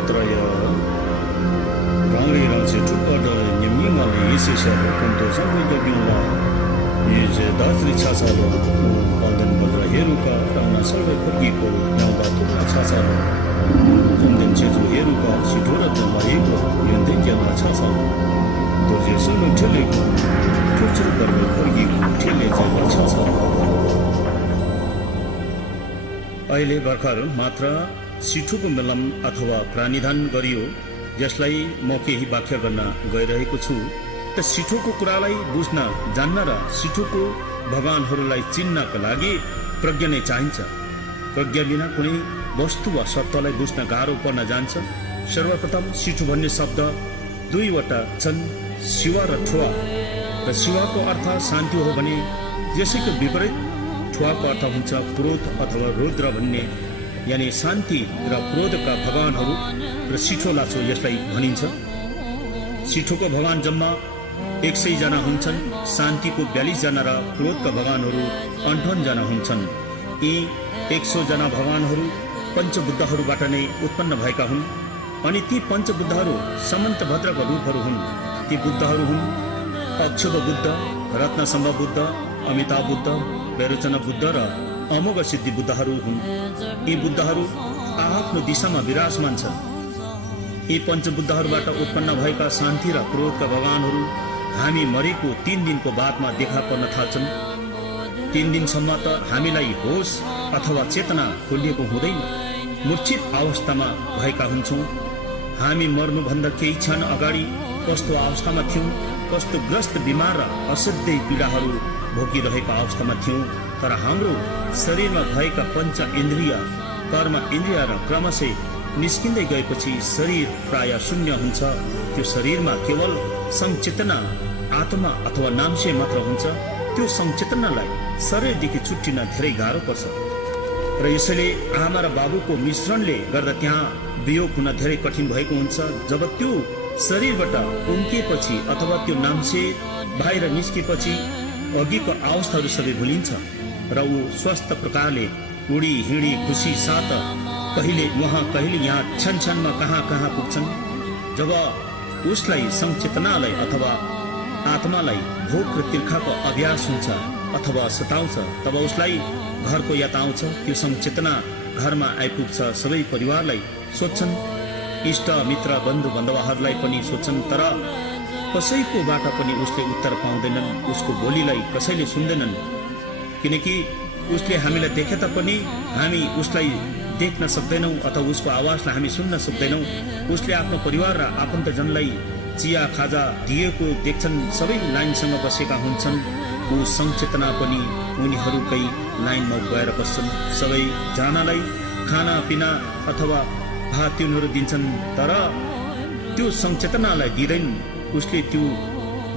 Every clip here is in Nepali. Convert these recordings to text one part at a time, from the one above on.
Atraya Rangi Rangi Chupada Nyamima Yisisha Kunto Samvita Gyula Yije Dasri Chasalo Baldan Badra Heruka Rana Salve Kurgiko Nyamba Tuna Chasalo Jumden Chezu Heruka Shitora Dhamma Ego Yundenjala Chasalo Dorje Sunu Telegu Turchur Barbe Kurgiko Telejala Chasalo अहिले भर्खर मात्र सिठुको मेलम अथवा प्राणिधान गरियो जसलाई म केही व्याख्या गर्न गइरहेको छु त सिठुको कुरालाई बुझ्न जान्न र सिठुको भगवानहरूलाई चिन्नका लागि प्रज्ञा नै चाहिन्छ प्रज्ञा बिना कुनै वस्तु वा सत्यलाई बुझ्न गाह्रो पर्न जान्छ सर्वप्रथम सिठु भन्ने शब्द दुईवटा छन् शिवा र ठुवा र शिवाको अर्थ शान्ति हो भने यसैको विपरीत ठुवाको अर्थ हुन्छ क्रोध अथवा रुद्र भन्ने यानी शान्ति र क्रोधका भगवानहरू र सिठो लाछो यसलाई भनिन्छ सिठोको भगवान जम्मा 100 जना हुन्छन् शान्तिको 42 जना र क्रोधका भगवानहरू 58 जना हुन्छन् यी 100 जना भगवानहरू पञ्चबुद्धहरूबाट नै उत्पन्न भएका हुन् अनि ती पञ्चबुद्धहरू समन्तभद्रका रूपहरू हुन् ती बुद्धहरू हुन् अक्षुभ बुद्ध रत्नसम्भ बुद्ध अमिताभ बुद्ध वैरोचन बुद्ध र अमोघ सिद्धि बुद्धहरू हुन् यी बुद्धहरू आफ्नो दिशामा विराजमान छन् यी पञ्चबुद्धहरूबाट उत्पन्न भएका शान्ति र क्रोधका भगवानहरू हामी मरेको 3 दिनको बादमा देखा पर्न थाल्छन् 3 दिनसम्म त हामीलाई होस अथवा चेतना खोलिएको हुँदैन मूर्छित अवस्थामा भएका हुन्छौँ हामी मर्नुभन्दा केही क्षण अगाडि कस्तो अवस्थामा थियौँ कस्तो ग्रस्त बिमार र असाध्यै पीडाहरू भोगिरहेका अवस्थामा थियौँ तर हाम्रो शरीरमा भएका पञ्च इन्द्रिय कर्म इन्द्रिय र क्रमशः निस्किँदै गएपछि शरीर प्राय शून्य हुन्छ त्यो शरीरमा केवल संचेतना आत्मा अथवा नामशे मात्र हुन्छ त्यो संचेतनालाई शरीरदेखि छुट्टिन धेरै गाह्रो पर्छ र यसैले आमा र बाबुको मिश्रणले गर्दा त्यहाँ वियोग हुन धेरै कठिन भएको हुन्छ जब त्यो शरीरबाट उम्किएपछि अथवा त्यो नामशे बाहिर निस्केपछि अघिको अवस्थाहरू सबै भुलिन्छ र ऊ स्वस्थ प्रकारले उडी हिँडी खुसी साथ कहिले वहाँ कहिले यहाँ क्षण क्षणमा कहाँ कहाँ पुग्छन् जब उसलाई संचेतनालाई अथवा आत्मालाई भोक र तिर्खाको अभ्यास हुन्छ अथवा सताउँछ तब उसलाई घरको याद आउँछ त्यो संचेतना घरमा आइपुग्छ सबै परिवारलाई सोध्छन् इष्ट मित्र बन्धु बान्धवहरूलाई पनि सोध्छन् तर कसैकोबाट पनि उसले उत्तर पाउँदैनन् उसको बोलीलाई कसैले सुन्दैनन् किनकि उसले हामीलाई देखे तापनि हामी उसलाई देख्न सक्दैनौँ अथवा उसको आवाजलाई हामी सुन्न सक्दैनौँ उसले आफ्नो परिवार र आफन्तजनलाई चिया खाजा दिएको देख्छन् सबै लाइनसँग बसेका हुन्छन् ऊ संचेतना पनि उनीहरूकै लाइनमा गएर बस्छन् सबै जनालाई खाना पिना अथवा भात तिनीहरू दिन्छन् तर त्यो संचेतनालाई दिँदैन उसले त्यो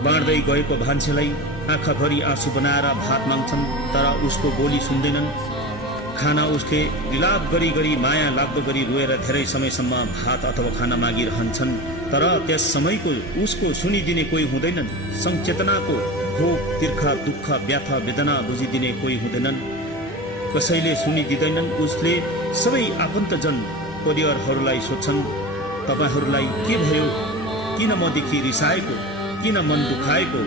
बाँड्दै गएको मान्छेलाई आँखाभरि आँसु बनाएर भात माग्छन् तर उसको बोली सुन्दैनन् खाना उसले विलाप गरी गरी माया लाग्दो गरी रोएर धेरै समयसम्म भात अथवा खाना मागिरहन्छन् तर त्यस समयको उसको सुनिदिने कोही हुँदैनन् संचेतनाको भोग तिर्खा दुःख व्यथा वेदना बुझिदिने कोही हुँदैनन् कसैले सुनिदिँदैनन् उसले सबै आफन्तजन परिवारहरूलाई सोध्छन् तपाईहरूलाई के भयो किन मदेखि रिसाएको किन मन दुखाएको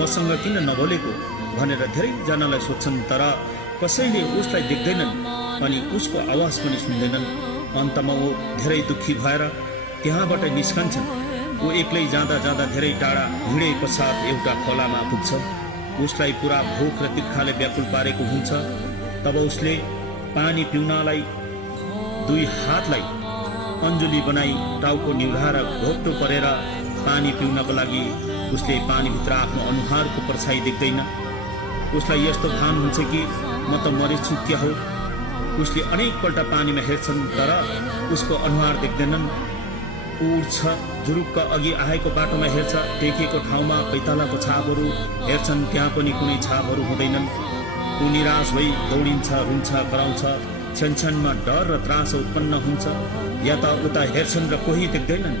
मसँग किन नबोलेको भनेर धेरैजनालाई सोध्छन् तर कसैले उसलाई देख्दैनन् अनि उसको आवाज पनि सुन्दैनन् अन्तमा ऊ धेरै दुखी भएर त्यहाँबाट निस्कन्छन् ऊ एक्लै जाँदा जाँदा धेरै टाढा हिँडे पश्चात एउटा खोलामा पुग्छ उसलाई पुरा भोक र तिर्खाले व्याकुल पारेको हुन्छ तब उसले पानी पिउनलाई दुई हातलाई अन्जुली बनाई टाउको निहुराएर घोप्टो परेर पानी पिउनको लागि उसले पानीभित्र आफ्नो अनुहारको परछाई देख्दैन उसलाई यस्तो भान हुन्छ कि म त मरेछु क्या हो उसले अनेकपल्ट पानीमा हेर्छन् तर उसको अनुहार देख्दैनन् उड्छ जुरुक्क अघि आएको बाटोमा हेर्छ टेकेको ठाउँमा पैतालाको छापहरू हेर्छन् त्यहाँ पनि कुनै छापहरू हुँदैनन् ऊ निराश भई दौडिन्छ रुन्छ कराउँछ क्षणक्षणमा डर र त्रास उत्पन्न हुन्छ यता उता हेर्छन् र कोही देख्दैनन्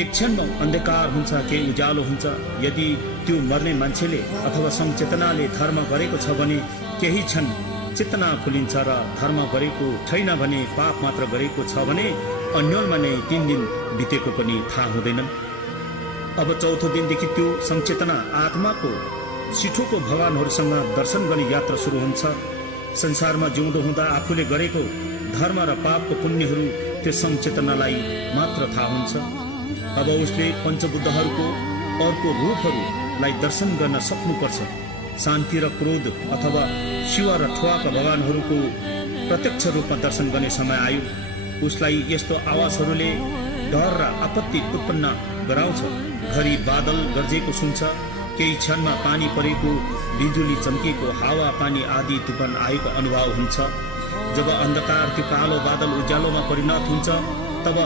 एक क्षणमा अन्धकार हुन्छ के उज्यालो हुन्छ यदि त्यो मर्ने मान्छेले अथवा संचेतनाले धर्म गरेको छ भने केही क्षण चेतना खुलिन्छ र धर्म गरेको छैन भने पाप मात्र गरेको छ भने अन्यलमा नै 3 दिन बितेको पनि थाहा हुँदैन। अब चौथो दिनदेखि त्यो संचेतना आत्माको सिठोको भगवानहरूसँग दर्शन गर्ने यात्रा सुरु हुन्छ। संसारमा जिउँदो हुँदा आफूले गरेको धर्म र पापको पुण्यहरू त्यो संचेतनालाई मात्र थाहा हुन्छ। अब उसले पञ्चबुद्धहरूको अर्को रूपहरूलाई दर्शन गर्न सक्नुपर्छ। शान्ति र क्रोध अथवा शिव र ठुवाका भगवानहरूको प्रत्यक्ष रूपमा दर्शन गर्ने समय आयो। उसलाई यस्तो आवाजहरूले डर र आपत्ति उत्पन्न गराउँछ। घरि बादल गर्जेको सुन्छ, केही क्षणमा पानी परेको, बिजुली चम्केको, हावा पानी आदि तुफान आएको अनुभव हुन्छ। जब अन्धकार त्यो कालो बादल उज्यालोमा परिणत हुन्छ तब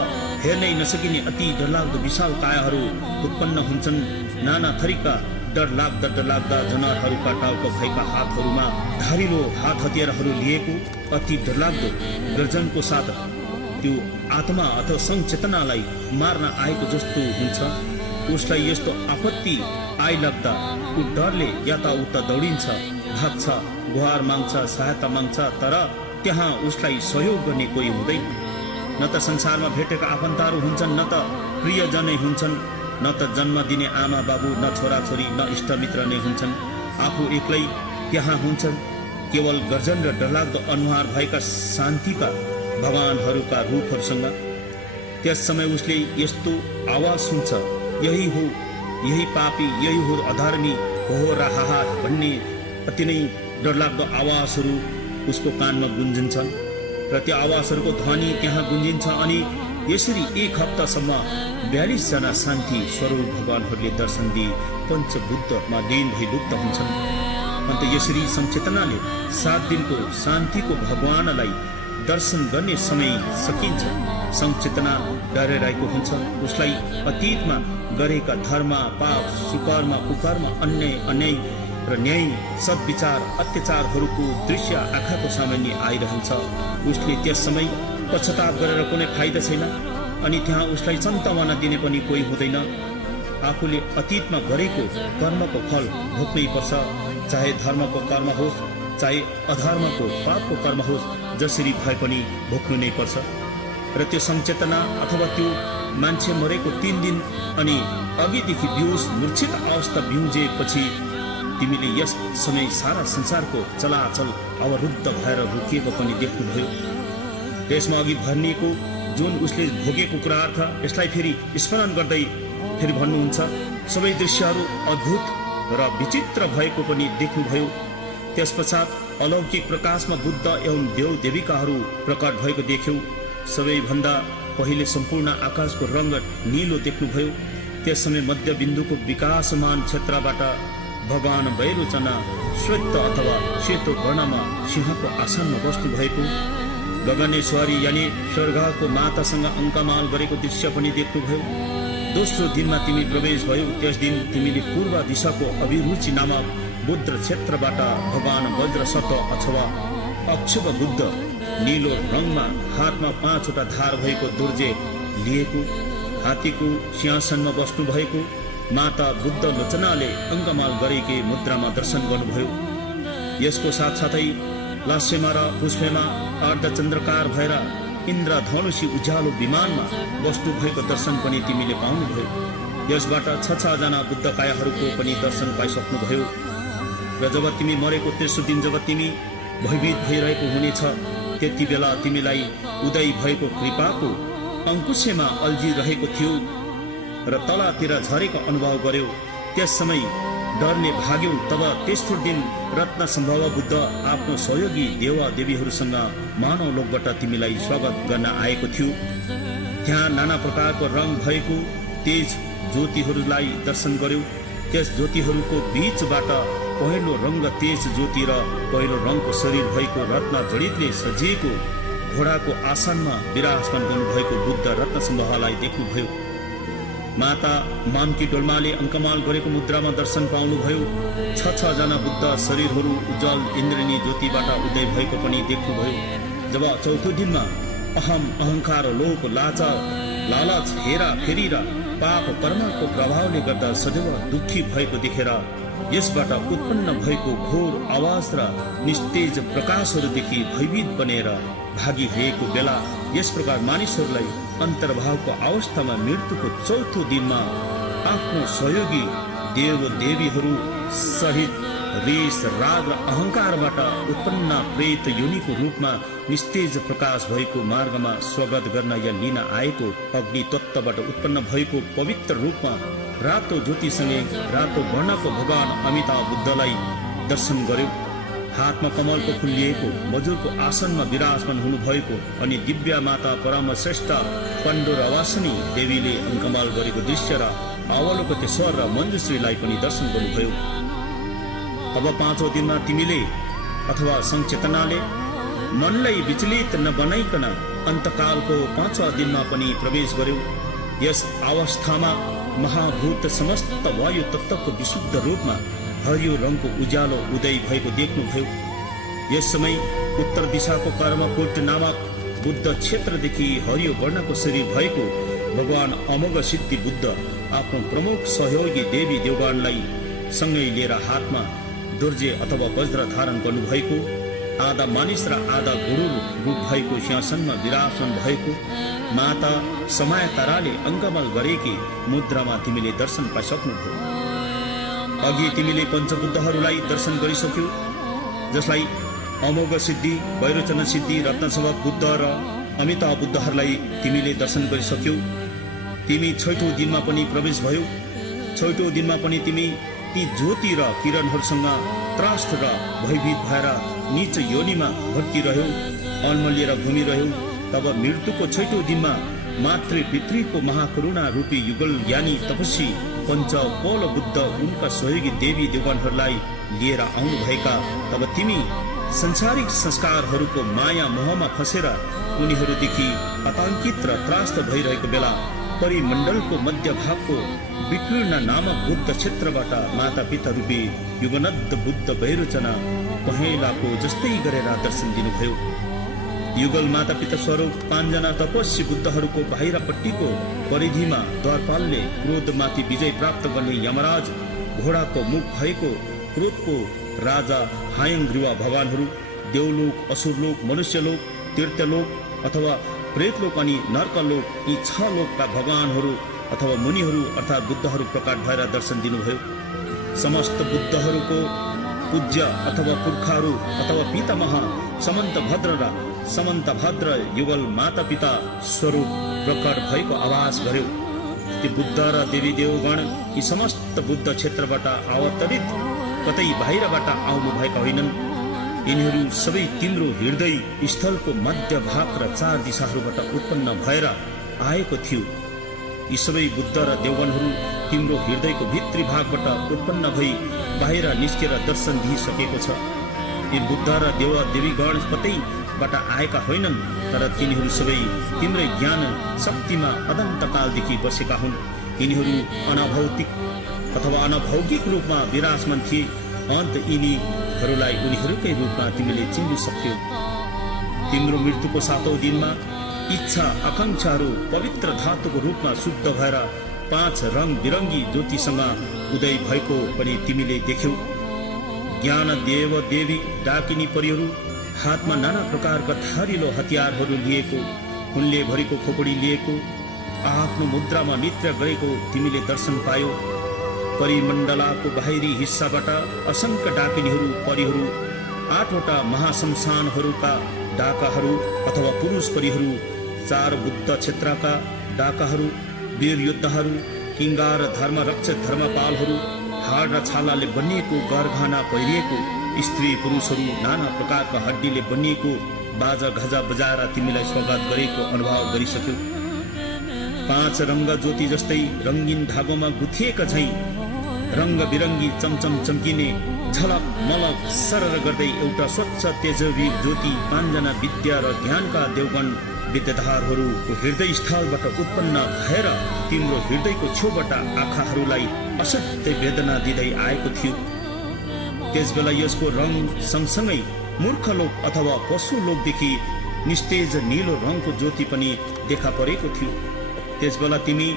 हेर्नै नसकिने अति डरलाग्दो विशाल कायाहरू उत्पन्न हुन्छन्। नाना थरीका डरलाग्दा जनावरहरूका टाउको भएका हातहरूमा धारिलो हात हतियारहरू लिएको अति डरलाग्दो गर्जनको साथ त्यो आत्मा अथवा संचेतनालाई मार्न आएको जस्तो हुन्छ। उसलाई यस्तो आपत्ति आइलाग्दा ऊ डरले यताउता दौडिन्छ, भाग्छ, गुहार माग्छ, सहायता माग्छ, तर त्यहाँ उसलाई सहयोग गर्ने कोही हुँदैन। न त संसारमा भेटेका आफन्तहरू हुन्छन्, न त प्रियजनै हुन्छन्, न त जन्म दिने आमा बाबु, न छोराछोरी, न इष्टमित्र नै हुन्छन्। आफू एक्लै त्यहाँ हुन्छन्, केवल गर्जन र डरलाग्दो अनुहार भएका शान्तिका भगवानहरूका रूपहरूसँग। त्यस समय उसले यस्तो आवाज सुन्छ, यही हो, यही पापी, यही हो अधर्मी, हो र हाहा भन्ने अति नै डरलाग्दो आवाजहरू उसको कानमा गुन्जिन्छन् र त्यो आवाजहरूको ध्वनि त्यहाँ गुन्जिन्छ। अनि यसरी 1 हप्तासम्म 42 जना शान्ति स्वरूप भगवानहरूले दर्शन दिए पञ्चबुद्धमा लीन भई लुप्त हुन्छन्। अन्त यसरी संचेतनाले 7 दिनको शान्तिको भगवानलाई दर्शन गर्ने समय सकिन्छ। संचेतना डराइरहेको हुन्छ। उसलाई अतीतमा गरेका धर्म, पाप, सुकर्म, कुकर्म, अन्याय र न्याय, सद्विचार, अत्याचारहरूको दृश्य आँखाको सामान्य आइरहन्छ। उसले त्यस समय पश्चाताप गरेर कुनै फाइदा छैन। अनि त्यहाँ उसलाई सन्तावना दिने पनि कोही हुँदैन। आफूले अतीतमा गरेको कर्मको फल भोग्नै पर्छ, चाहे धर्मको कर्म होस्, चाहे अधर्मको पापको कर्म होस्, जसरी भए पनि भोग्नु नै पर्छ। र त्यो संचेतना अथवा त्यो मान्छे मरेको 3 दिन अनि अघिदेखि बेहोस मूर्छित अवस्था बिउजेपछि तिमीले यस समय सारा संसारको चलाचल अवरुद्ध भएर रोकिएको पनि देख्नुभयो। त्यसमा अघि भनिएको जुन उसले भोगेको कुराहरू छ, यसलाई फेरि स्मरण गर्दै फेरि भन्नुहुन्छ, सबै दृश्यहरू अद्भुत र विचित्र भएको पनि देख्नुभयो। त्यसपश्चात अलौकिक प्रकाशमा बुद्ध एवं देव देविकाहरू प्रकट भएको देख्यौ। सबैभन्दा पहिले सम्पूर्ण आकाशको रङ्ग नीलो देख्नुभयो। त्यस समय मध्यबिन्दुको विकासमान क्षेत्रबाट भगवान वैरोचना श्वेत अथवा सेतो वर्णमा सिंहको आसनमा बस्नु भएको, गगनेश्वरी यानि स्वर्गको मातासँग अङ्कमाल गरेको दृश्य पनि देख्नुभयो। दोस्रो दिनमा तिमी प्रवेश भयो। त्यस दिन तिमीले पूर्व दिशाको अभिरुचि नामक बुद्ध क्षेत्रबाट भगवान वज्र सत अथवा अक्षुभ बुद्ध नीलो रङमा हातमा 5वटा धार भएको दुर्जे लिएको, हात्तीको सिंहासनमा बस्नु भएको माता बुद्ध लोचनाले अङ्कमाल गरेकी मुद्रामा दर्शन गर्नुभयो। यसको साथसाथै लास्यमा र पुष्पमा अर्धचन्द्रकार भएर इन्द्रधनुषी उज्यालो विमानमा बस्नु भएको दर्शन पनि तिमीले पाउनुभयो। यसबाट 6 जना बुद्धकायहरूको पनि दर्शन पाइसक्नुभयो। र जब तिमी मरेको तेस्रो दिन जब तिमी भयभीत भइरहेको हुनेछ, त्यति बेला तिमीलाई उदय भएको कृपाको अङ्कुशमा अल्झिरहेको थियो र तलतिर झरेको अनुभव गर्यो। त्यस समय डरले भाग्यौ। तब तेस्रो दिन रत्न सम्भव बुद्ध आफ्नो सहयोगी देवा देवीहरूसँग मानव लोकबाट तिमीलाई स्वागत गर्न आएको थियो। त्यहाँ नाना प्रकारको रङ भएको तेज ज्योतिहरूलाई दर्शन गर्यो। त्यस ज्योतिहरूको बीचबाट पहिलो रङ्ग तेज ज्योति र पहिलो रङको शरीर भएको रत्न जडितले सजिएको घोडाको आसनमा विराजमान गर्नुभएको बुद्ध रत्न सम्भवलाई देख्नुभयो। माता मामकी डोल्माले अङ्कमाल गरेको मुद्रामा दर्शन पाउनुभयो। 6 जना बुद्ध शरीरहरू उज्जवल इन्द्रणी ज्योतिबाट उदय भएको पनि देख्नुभयो। जब चौथो दिनमा अहम, अहङ्कार, लोभ, लालच, हेरा फेरी र पाप कर्मको प्रभावले गर्दा सदैव दुखी भएको देखेर यसबाट उत्पन्न भएको घोर आवाज र निस्तेज प्रकाशहरूदेखि भयभीत बनेर भागिरहेको बेला यस प्रकार मानिसहरूलाई अन्तर्भावको अवस्थामा मृत्युको चौथो दिनमा आफ्नो सहयोगी देव देवीहरू सहित रेस राग र अहंकारबाट उत्पन्न प्रेत योनिको रूपमा निस्तेज प्रकाश भएको मार्गमा स्वागत गर्न या लिन आएको अग्नि तत्त्वबाट उत्पन्न भएको पवित्र रूपमा रातो ज्योतिसँगै रातो वर्णको भगवान अमिताभ बुद्धलाई दर्शन गर्यो। हातमा कमलको फूल लिएको मजुरको आसनमा विराजमान हुनुभएको अनि दिव्य माता परम श्रेष्ठ पण्डोरवासिनी देवीले अङ्कमाल गरेको दृश्य र अवलोकतेश्वर र मञ्जुश्रीलाई पनि दर्शन गर्नुभयो। अब पाँचौं दिनमा तिमीले अथवा संचेतनाले मनलाई विचलित नबनाइकन अन्तकालको पाँचौं दिनमा पनि प्रवेश गर्यो। यस अवस्थामा महाभूत समस्त वायु तत्त्वको विशुद्ध रूपमा हरियो रङको उज्यालो उदय भएको देख्नुभयो। यस समय उत्तर दिशाको कर्मकोट नामक बुद्ध क्षेत्रदेखि हरियो वर्णको शरीर भएको भगवान अमोघ सिद्धि बुद्ध आफ्नो प्रमुख सहयोगी देवी देवगणलाई सँगै लिएर हातमा दुर्जे अथवा वज्र धारण गर्नुभएको आधा मानिस र आधा गुरुर रूप भएको सिंहासनमा विराजमान भएको माता समय ताराले अङ्कमाल गरेकी मुद्रामा तिमीले दर्शन पाइसक्नुभयो। अघि तिमीले पञ्चबुद्धहरूलाई दर्शन गरिसक्यौ, जसलाई अमोघ सिद्धि, वैरोचन सिद्धि, रत्नसभा बुद्ध र अमिताभ बुद्धहरूलाई तिमीले दर्शन गरिसक्यौ। तिमी छैठौं दिनमा पनि प्रवेश भयो। छैठौं दिनमा पनि तिमी ती ज्योति र किरणहरूसँग त्रस्त र भयभीत भएर नीच योनिमा भट्किरह्यौ, अल्मलिएर घुमिरह्यौ। तब मृत्युको छैठौं दिनमा मातृ पितृको महाकरुणा रूपी युगल ज्ञानी तपस्वी पञ्च पौल बुद्ध उनका सहयोगी देवी देवगणहरूलाई लिएर आउनुभएका। तब तिमी संसारिक संस्कारहरूको माया मोहमा फसेर उनीहरूदेखि आतंकित र त्रास्त भइरहेको बेला परिमण्डलको मध्य भागको विकीर्ण नामक बुद्ध क्षेत्रबाट माता पिता रूपी युगनद्ध बुद्ध वैरोचन पहेँलाको जस्तै गरेर दर्शन दिनुभयो। युगल माता पिता स्वरूप पाँचजना तपस्वी बुद्धहरूको बाहिरपट्टिको परिधिमा द्वारपालले क्रोधमाथि विजय प्राप्त गर्ने यमराज घोडाको मुख भएको क्रोधको राजा हायङ्ग्रीवा भगवानहरू, देवलोक, असुरलोक, मनुष्यलोक, तीर्थलोक अथवा प्रेतलोक अनि नर्कलोक, यी 6 लोकका भगवानहरू अथवा मुनिहरू अर्थात् बुद्धहरू प्रकट भएर दर्शन दिनुभयो। समस्त बुद्धहरूको पूज्य अथवा पुर्खाहरू अथवा पितामह समन्त भद्र र समन्त भद्र युगल माता पिता स्वरूप प्रकट भएको आवाज गर्यो। ती बुद्ध र देवी देवगण यी समस्त बुद्ध क्षेत्रबाट अवतरित कतै बाहिरबाट आउनु भएका होइनन्। यिनीहरू सबै तिम्रो हृदय स्थलको मध्य भाग र 4 दिशाहरूबाट उत्पन्न भएर आएको थियो। यी सबै बुद्ध र देवगणहरू तिम्रो हृदयको भित्री भागबाट उत्पन्न भई बाहिर निस्केर दर्शन दिइसकेको छ। यी बुद्ध र देव देवीगण कतैबाट आएका होइनन्, तर तिनीहरू सबै तिम्रै ज्ञान शक्तिमा अनन्तकालदेखि बसेका हुन्। यिनीहरू अनभौतिक अथवा अनभौतिक रूपमा विराजमान थिए। अन्त यिनीहरूलाई उनीहरूकै रूपमा तिमीले चिन्न सक्यौ। तिम्रो मृत्युको 7औं दिनमा इच्छा आकांक्षाहरू पवित्र धातुको रूपमा शुद्ध भएर 5 रङ बिरङ्गी ज्योतिसँग उदय भएको पनि तिमीले देख्यौ। ज्ञान देव देवी डाकिनी परिहरू हातमा नाना प्रकारका धारिलो हतियारहरू लिएको, हुनले भरेको खोपडी लिएको, आफ्नो मुद्रामा नृत्य गरेको तिमीले दर्शन पायौ। परिमण्डलको बाहिरी हिस्साबाट असंख्य डाकिनीहरू परिहरू, 8वटा महाशमशानहरूका डाकाहरू अथवा पुरुष परिहरू, 4 बुद्ध क्षेत्रका डाकाहरू, वीर योद्धाहरू, किङ्गार धर्मरक्षक धर्मपालहरू, हाड र छालाले बनिएको गरगहना पहिरिएको स्त्री पुरुषहरू, नाना प्रकारका हड्डीले बनिएको बाजा घजा बजाएर तिमीलाई स्वागत गरेको अनुभव गरिसक्यौ। 5 रङ्ग ज्योति जस्तै रङ्गीन धागोमा गुथिएका झैं रङ्ग बिरङ्गी चमचम चम्किने झलक मलक सरर गर्दै एउटा स्वच्छ तेजवी ज्योति 5 जना विद्या र ज्ञानका देवगण विद्याधरहरूको हृदय स्थलबाट उत्पन्न भएर तिम्रो हृदयको छेउबाट आँखाहरूलाई असाध्य वेदना दिँदै आएको थियो। त्यसबेला यसको रङ सँगसँगै मूर्खलोक अथवा पशुलोकदेखि निस्तेज नीलो रङको ज्योति पनि देखा परेको थियो। त्यसबेला तिमी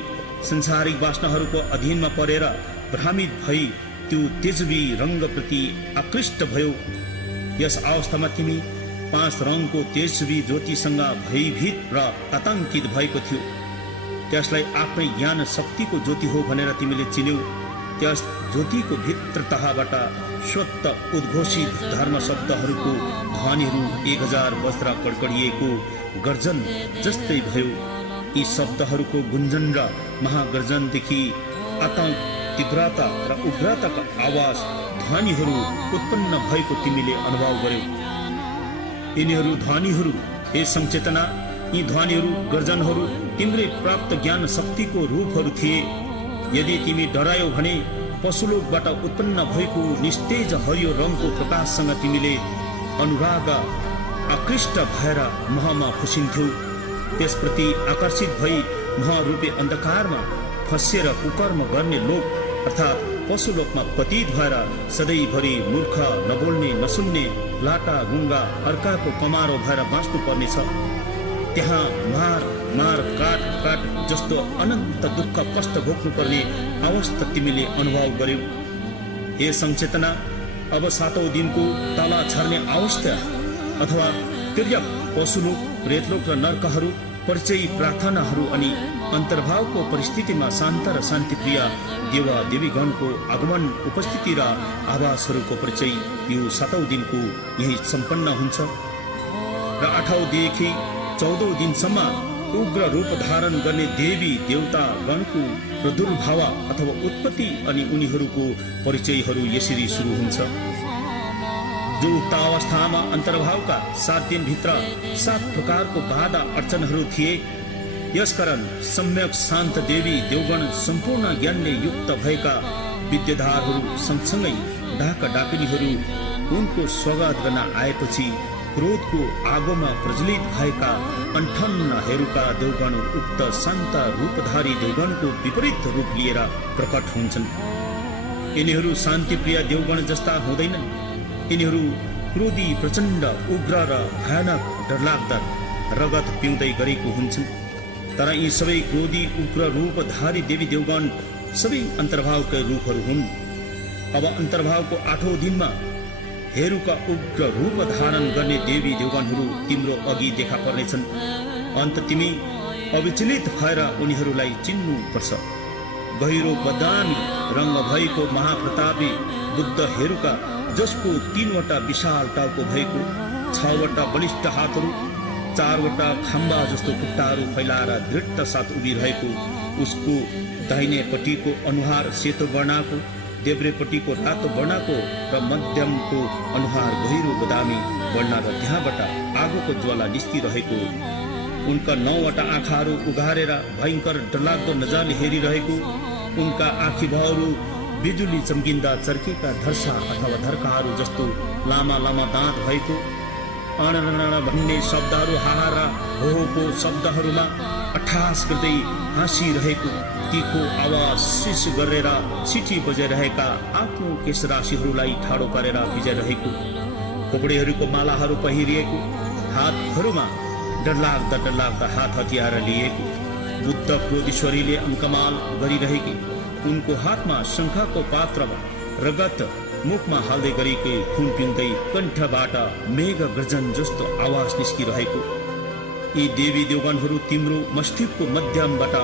संसारिक वासनाहरूको अधीनमा परेर भ्रमित भई त्यो तेजवी रङ्गप्रति आकृष्ट भयो। यस अवस्थामा तिमी 5 रङको तेजवी ज्योतिसँग भयभीत र आतङ्कित भएको थियो। त्यसलाई आफ्नै ज्ञान शक्तिको ज्योति हो भनेर तिमीले चिन्यौ। त्यस ज्योतिको भित्र तहबाट स्वत उद्घोषित धर्म शब्दहरूको ध्वनिहरू 1000 वज्र कड्कडिएको गर्जन जस्तै भयो। यी शब्दहरूको गुन्जन र महागर्जनदेखि आतङ्क, तीव्रता र उग्रताका आवाज ध्वनिहरू उत्पन्न भएको तिमीले अनुभव गर्यौ। यिनीहरू ध्वनिहरू, हे संचेतना, यी ध्वनिहरू, गर्जनहरू तिम्रै प्राप्त ज्ञान शक्तिको रूपहरू थिए। यदि तिमी डरायौ भने पशुलोकबाट उत्पन्न भएको निस्तेज हरियो रङको प्रकाशसँग तिमीले अनुराग आकृष्ट भएर महमा खुसिन्थ्यौ। त्यसप्रति आकर्षित भई महारूपी अन्धकारमा फसिएर कुकर्म गर्ने लोक अर्थात् पशुलोकमा पतित भएर सधैँभरि मूर्ख, नबोल्ने, नसुन्ने, लाटा गुङ्गा, अर्काको कमारो भएर बाँच्नु पर्नेछ। त्यहाँ मार मार, काट काट जस्तो अनन्त दुःख कष्ट भोग्नु पर्ने अवस्था तिमीले अनुभव गर्यौ। हे संचेतना, अब 7औं दिनको तला छर्ने अवस्था अथवा तिर्यक, पशुलोक, प्रेतलोक र नर्कहरू, परिचय, प्रार्थनाहरू अनि अन्तर्भावको परिस्थितिमा शान्त र शान्तिप्रिय देवा देवीगणको आगमन, उपस्थिति र आवासहरूको परिचय यो 7औं दिनको यही सम्पन्न हुन्छ। र 8औं देखि 14औं दिनसम्म उग्र रूप धारण गर्ने देवी देवता गणको प्रादुर्भाव अथवा उत्पत्ति अनि उनीहरूको परिचयहरू यसरी सुरु हुन्छ। जो उक्त अवस्थामा अन्तर्भावका 7 दिनभित्र 7 प्रकारको बाधा अडचनहरू थिए। यसकारण सम्यक शान्त देवी देवगण सम्पूर्ण ज्ञानले युक्त भएका विद्याधरहरू सँगसँगै डाका डाकिनीहरू उनको स्वागत गर्न आएपछि क्रोधको आगोमा प्रज्वलित भएका अन्ठन्नहरूका देवगण उक्त शान्त रूपधारी देवगणको विपरीत रूप लिएर प्रकट हुन्छन्। यिनीहरू शान्तिप्रिय देवगण जस्ता हुँदैनन्। यिनीहरू क्रोधी, प्रचण्ड, उग्र र भयानक, डरलाग्दा रगत पिउँदै गरेको हुन्छन्। तर यी सबै क्रोधी, उग्र रूपधारी देवी देवगण सबै अन्तर्भावका रूपहरू हुन्। अब अन्तर्भावको 8औं दिनमा हेरुका उग्र रूप धारण गर्ने देवी देवगणहरू तिम्रो अघि देखा पर्नेछन्। अन्त तिमी अविचलित भएर उनीहरूलाई चिन्नु पर्छ। गहिरो बदामी रङ्ग भएको महाप्रतापी बुद्ध हेरुका, जसको 3वटा विशाल टाउको भएको, 6वटा बलिष्ठ हातहरू, 4वटा खम्बा जस्तो खुट्टाहरू फैलाएर दृढता साथ उभिरहेको, उसको दाहिनेपट्टिको अनुहार सेतो वर्णको, देब्रेपट्टिको रातो वर्णको र मध्यमको अनुहार गहिरो बदामी वर्ण र त्यहाँबाट आगोको ज्वाला निस्किरहेको, उनका 9वटा आँखाहरू उघारेर भयङ्कर डरलाग्दो नजरले हेरिरहेको, उनका आँखीभहरू बिजुली चम्किँदा चर्केका धर्सा अथवा धर्काहरू जस्तो लामा लामा दाँत भएको, अणरण भन्ने शब्दहरू हाहार होको शब्दहरूमा अट्ठास गर्दै हाँसिरहेको, तीखो आवाज शिश गरेर सिटी बजाइरहेका आफ्नो केशराशिहरूलाई ठाडो पारेर भिजाइरहेको, खोपडीहरूको मालाहरू पहिरिएको, हातहरूमा डरलाग्दा डरलाग्दा हात हतियार लिएको, बुद्ध क्रोधीश्वरीले अङ्कमाल गरिरहेकी, उनको हातमा शङ्खाको पात्रमा रगत मुखमा हाल्दै गरेकै खुन पिउँदै कण्ठबाट मेघ गर्जन जस्तो आवाज निस्किरहेको, यी देवी देवगणहरू तिम्रो मस्तिष्कको मध्यमबाट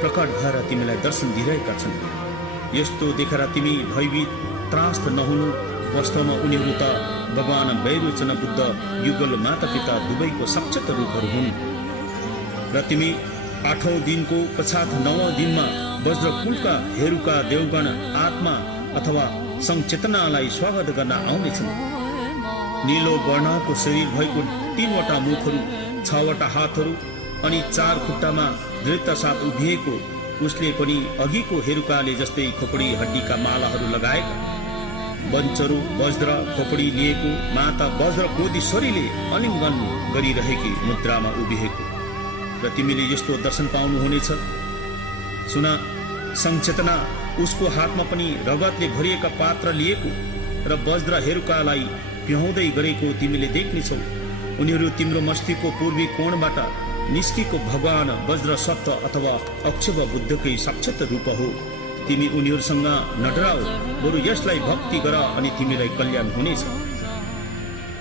प्रकट भएर तिमीलाई दर्शन दिइरहेका छन्। यस्तो देखेर तिमी भयभीत त्रास्त नहुनु। वास्तवमा उनीहरू त भगवान वैरोचन बुद्ध युगल माता पिता दुवैको साक्षात रूपहरू हुन्। र तिमी 8औं दिनको पश्चात 9औं दिनमा वज्रकुलका हेरुका देवगण आत्मा अथवा संचेतनालाई स्वागत गर्न आउनेछन्। नीलो वर्णको शरीर भएको 3वटा मुखहरू, 6वटा हातहरू अनि 4 खुट्टामा दृढता साथ उभिएको, उसले पनि अघिको हेरुकाले जस्तै खोपडी हड्डीका मालाहरू लगाएका, वञ्चरो वज्र खोपडी लिएको माता वज्र क्रोधीश्वरीले अलिङ्गन गरिरहेकी मुद्रामा उभिएको, र तिमीले यस्तो दर्शन पाउनुहुनेछ। सुन संचेतना, उसको हातमा पनि रगतले भरिएका पात्र लिएको र वज्र हेरुकालाई पिहाउँदै गरेको तिमीले देख्नेछौ। उनीहरू तिम्रो मस्तिष्कको पूर्वी कोणबाट निस्केको भगवान वज्र सत्व अथवा अक्षव बुद्धकै साक्षात रूप हो। तिमी उनीहरूसँग नडराऊ, बरु यसलाई भक्ति गर अनि तिमीलाई कल्याण हुनेछ।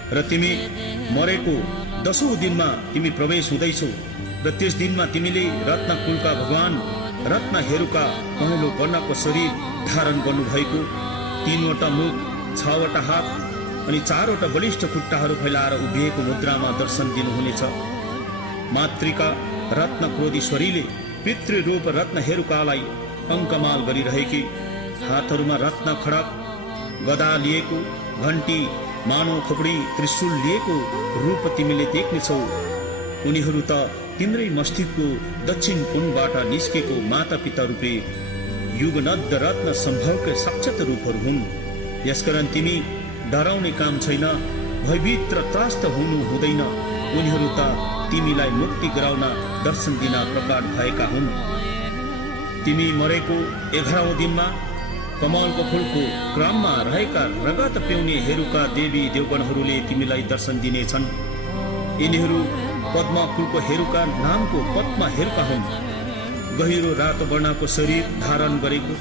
र तिमी मरेको 10औं दिनमा तिमी प्रवेश हुँदैछौ र त्यस दिनमा तिमीले रत्न कुलका भगवान रत्न हेरुका पहेँलो वर्णको शरीर धारण गर्नुभएको 3वटा मुख, 6वटा हात अनि 4वटा बलिष्ठ खुट्टाहरू फैलाएर उभिएको मुद्रामा दर्शन दिनुहुनेछ। मातृका रत्न क्रोधीश्वरीले पितृरूप रत्न हेरुकालाई अङ्कमाल गरिरहेकी, हातहरूमा रत्न खडक गदा लिएको, घण्टी, मानव खोपडी, त्रिशूल लिएको रूप तिमीले देख्नेछौ। उनीहरू त तिम्रै मस्तिष्कको दक्षिण कुनबाट निस्केको माता पिता रूपे युगनद्ध रत्न सम्भवका साक्षात रूपहरू हुन्। यसकारण तिमी डराउने काम छैन, भयभीत र त्रास्त हुनु हुँदैन। उनीहरू त तिमीलाई मुक्ति गराउन दर्शन दिन प्रकट भएका हुन्। तिमी मरेको 11औं दिनमा कमलको फूलको क्रममा रहेका रगत पिउने हेरुका देवी देवगणहरूले तिमीलाई दर्शन दिनेछन्। यिनीहरू पद्म फूलको हेरुका नामको पद्म हेरुका हुन्। गहिरो रातो वर्णको शरीर धारण गरेको,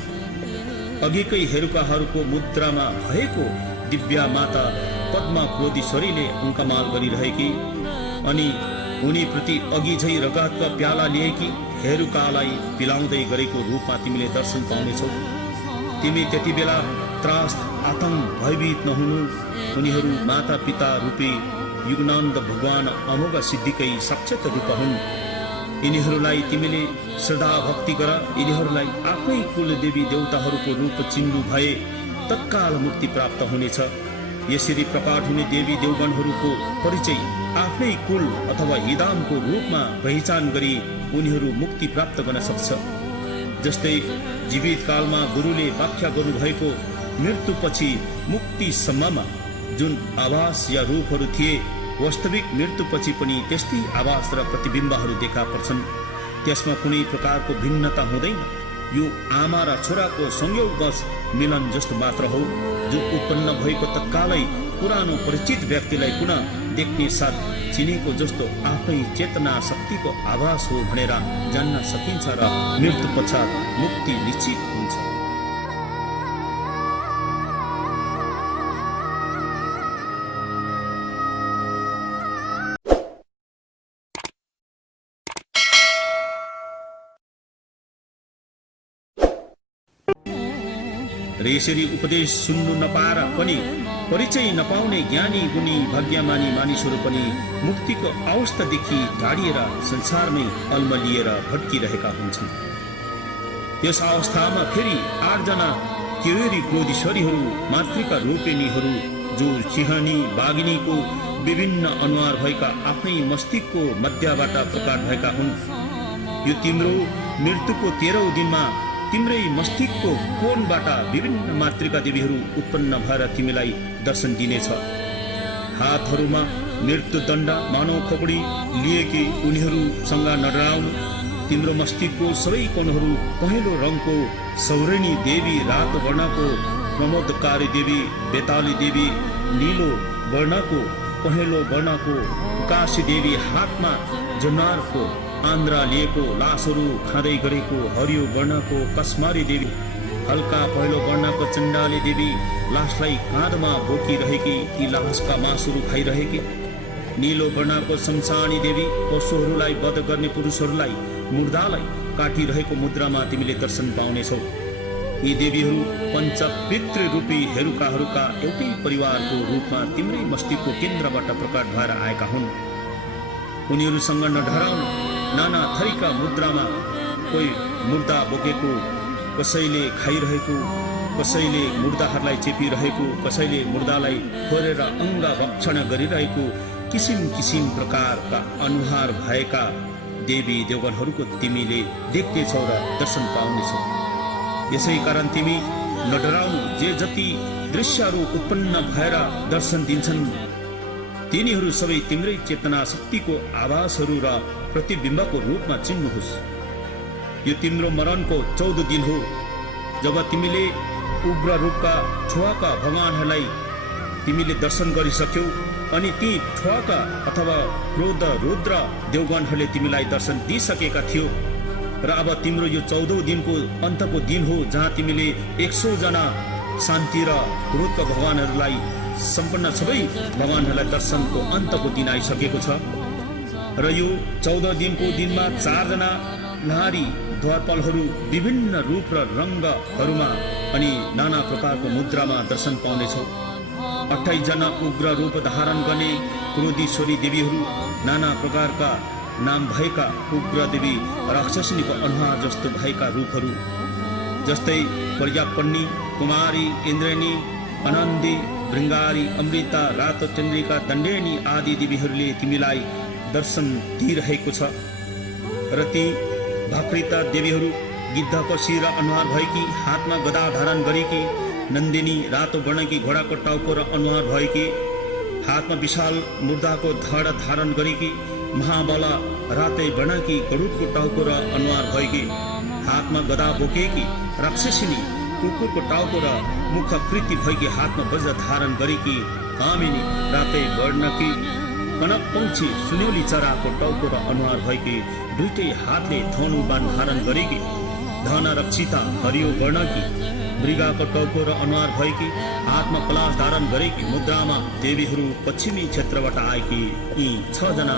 अघिकै हेरुकाहरूको मुद्रामा भएको दिव्या माता पद्मा क्रोधीश्वरीले अङ्कमाल गरिरहेकी अनि उनीप्रति अघि झै रगतका प्याला लिएकी हेरुकालाई पिलाउँदै गरेको रूपमा तिमीले दर्शन पाउनेछौ। तिमी त्यति बेला त्रास, आतंक, भयभीत नहुनु। उनीहरू माता पिता रूपी युगनन्द भगवान अमोघ सिद्धिकै साक्षात रूप हुन्। यिनीहरूलाई तिमीले श्रद्धा भक्ति गर। यिनीहरूलाई आफै कुल देवी देवताहरूको रूप चिन्नु भए तत्काल मुक्ति प्राप्त हुनेछ। यसरी प्रकट हुने देवी देवगणहरूको परिचय आफ्नै कुल अथवा हिदामको रूपमा पहिचान गरी उनीहरू मुक्ति प्राप्त गर्न सक्छ। जस्तै जीवित कालमा गुरुले व्याख्या गर्नुभएको मृत्युपछि मुक्तिसम्ममा जुन आभास या रूपहरू थिए, वास्तविक मृत्युपछि पनि त्यस्तै आभास र प्रतिबिम्बहरू देखा पर्छन्। त्यसमा कुनै प्रकारको भिन्नता हुँदैन। यो आमा र छोराको संयोगवश मिलन जस्तो मात्र हो, जो उत्पन्न भएको तत्कालै पुरानो परिचित व्यक्तिलाई पुनः देख्ने साथ चिनेको जस्तो आफ्नै चेतना शक्तिको आभास हो भनेर जान्न सकिन्छ र मृत्यु पश्चात मुक्ति निश्चित हुन्छ। र यसरी उपदेश सुन्नु नपाएर पनि परिचय नपाउने ज्ञानी गुणी भाग्यमानी मानिसहरू पनि मुक्तिको अवस्थादेखि ढाडिएर संसारमै अल्मलिएर भट्किरहेका हुन्छन्। यस अवस्थामा फेरि 8 जना केवेरी क्रोधीश्वरीहरू मातृका रूपिणीहरू जो सिंहनी बाघिनीको विभिन्न अनुहार भएका आफ्नै मस्तिष्कको मध्यबाट प्रकट भएका हुन्। यो तिम्रो मृत्युको 13औं दिनमा तिम्रै मस्तिष्कको कोणबाट विभिन्न मातृका देवीहरू उत्पन्न भएर तिमीलाई दर्शन दिनेछ। हातहरूमा मृत्युदण्ड, मानव खोपडी लिएकी उनीहरूसँग नडराउनु। तिम्रो मस्तिष्कको सबै कोणहरू पहेँलो रङको सौरणी देवी, रातो वर्णको प्रमोदकारी देवी, बेताली देवी, नीलो वर्णको पहेँलो वर्णको उकासी देवी, हातमा जुनारको आन्द्रा लिएको लासहरू खाँदै गरेको हरियो वर्णको कस्मारी देवी, हल्का पहेँलो वर्णको चण्डाली देवी, लासलाई काँधमा बोकिरहेकी ती लासका मासुहरू खाइरहेकी, नीलो वर्णको शमशानी देवी, पशुहरूलाई वध गर्ने पुरुषहरूलाई मुर्दालाई काटिरहेको मुद्रामा तिमीले दर्शन पाउनेछौ। यी देवीहरू पञ्चपितृ रूपी हेरुकाहरूका एउटै परिवारको रूपमा तिम्रै मस्तिष्कको केन्द्रबाट प्रकट भएर आएका हुन्। उनीहरूसँग नडराउनु। नाना थरीका मुद्रामा कोही मुर्दा बोकेको, कसैले खाइरहेको, कसैले मुर्दाहरूलाई चेपिरहेको, कसैले मुर्दालाई फोरेर अङ्ग भक्षण गरिरहेको किसिम किसिम प्रकारका अनुहार भएका देवी देवगणहरूको तिमीले देख्नेछौ र दर्शन पाउनेछौ। यसै कारण तिमी नडराउनु। जे जति दृश्यहरू उत्पन्न भएर दर्शन दिन्छन् तिनीहरू सबै तिम्रै चेतना शक्तिको आभासहरू र प्रतिबिम्बको रूपमा चिन्नुहोस्। यो तिम्रो मरणको 14 दिन हो, जब तिमीले उग्र रूपका ठुवाका भगवानहरूलाई तिमीले दर्शन गरिसक्यौ अनि ती ठुवाका अथवा क्रोध रुद्र देवगणहरूले तिमीलाई दर्शन दिइसकेका थियो। र अब तिम्रो यो 14औं दिनको अन्तको दिन हो जहाँ तिमीले 100 जना शान्ति र क्रोधका भगवानहरूलाई सम्पन्न सबै भगवानहरूलाई दर्शनको अन्तको दिन आइसकेको छ। र यो 14 दिनको दिनमा 4 जना नारी द्वारपालहरू विभिन्न रूप र रङ्गहरूमा अनि नाना प्रकारको मुद्रामा दर्शन पाउनेछौ। 28 जना उग्र रूप धारण गर्ने क्रोधीश्वरी देवीहरू, नाना प्रकारका नाम भएका उग्र देवी राक्षसनीको अनुहार जस्तो भएका रूपहरू, जस्तै पर्यापन्नी, कुमारी, इन्द्रेणी, आनन्दी, भृङ्गारी, अमृता, रातो चन्द्रिका, दण्डेनी आदि देवीहरूले तिमीलाई दर्शन दिइरहेको छ। र ती भाकृता देवीहरू गिद्धको शिर अनुहार भएकी, हातमा गदा धारण गरेकी, नन्दिनी रातो वर्णकी घोडाको टाउको र अनुहार भएकी, हातमा विशाल मुर्दाको धड धारण गरेकी, महाबला रातै वर्णकी गरुडको टाउको र अनुहार भएकी, हातमा गदा बोकेकी, राक्षसिनी कुकुरको टाउको र मुखाकृति भएकी, हातमा वज्र धारण गरेकी, कामिनी रातै वर्णकी, कनक पंक्षी सुन्योली चराको टाउको र अनुहार भएकी, दुईटै हातले धनु बाण धारण गरेकी, धन रक्षिता हरियो वर्णकी, मृगको टाउको र अनुहार भएकी, हातमा पलाश धारण गरेकी, मुद्रामा देवीहरू पश्चिमी क्षेत्रबाट आएकी यी 6 जना